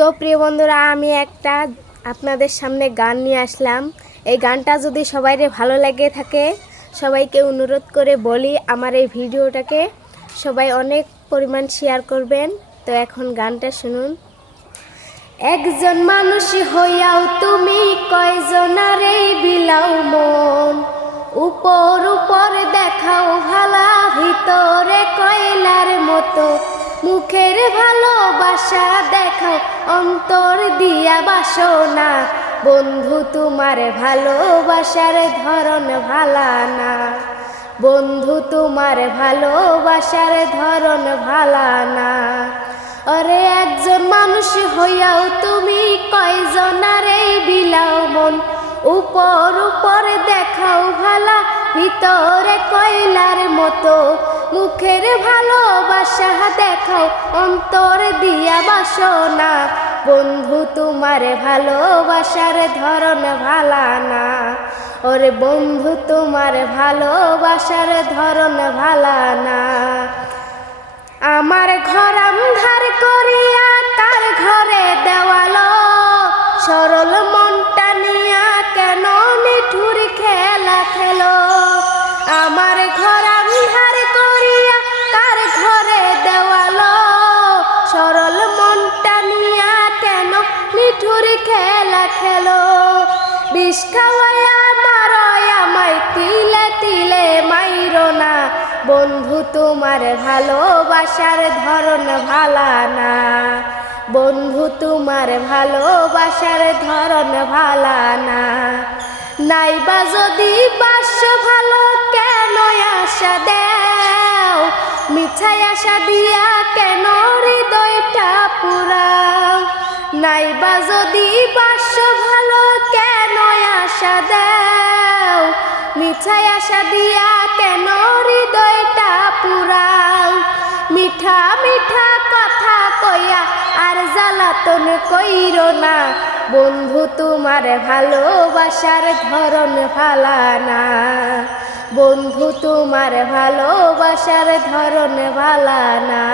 তো প্রিয় বন্ধুরা, আমি একটা আপনাদের সামনে গান নিয়ে আসলাম। এই গানটা যদি সবাইরে ভালো লাগে থাকে, সবাইকে অনুরোধ করে বলি আমার এই ভিডিওটাকে সবাই অনেক পরিমাণ শেয়ার করবেন। তো এখন গানটা শুনুন। একজন মানুষ হইয়াও তুমি কয়জনারে বিলাও মন, উপর উপর দেখাও ভালা, ভিতরে কয়লার মতো। মুখের ভালোবাসা দেখাও, অন্তর দিয়া বাসনা। বন্ধু তোমার ভালোবাসার ধরন ভালা না, বন্ধু তোমার ভালোবাসার ধরন ভালা না। ওরে একজন মানুষ হইয়াও তুমি কয়জনারে বিলাও মন, উপর উপর দেখাও ভালা, ভিতরে কয়লার মতো। মুখের ভালোবাসা দেখাও, অন্তর দিয়া বাসনা। বন্ধু তোমার ভালোবাসার ধরন ভালা না, ওরে বন্ধু তোমার ভালোবাসার ধরন ভালা না। আমার ঘর আন্ধার করিয়া তার ঘরে দেওয়ালো, সরল মনটা নিয়া কেন নিঠুর খেলা খেলো। আমার ঘর আন্ধার করিয়া তার ঘরে দেওয়ালো, সরল মনটা নিয়া কেন নিঠুর খেলা খেলো। বিষ খাওয়াইয়া মারয় আমায় তিলে তিলে মাইরো না, বন্ধু তোমার ভালোবাসার ধরন ভালা না, বন্ধু তোমার ভালোবাসার ধরন ভালা না। নাইবা যদি বাস্য ভালো কেন আশা দেও, মিছাই আশা দিয়া কেন হৃদয়টা পুরাও। নাইবা যদি বাস্য ভালো কেন আশা দেও, মিছাই আশা দিয়া কেন হৃদয়টা পুরাও। মিঠা মিঠা কথা কইয়া আর জ্বালাতন কইরো না, বন্ধু তোমার ভালোবাসার ধরন ভালা না, বন্ধু তোমার ভালোবাসার ধরন ভালা না।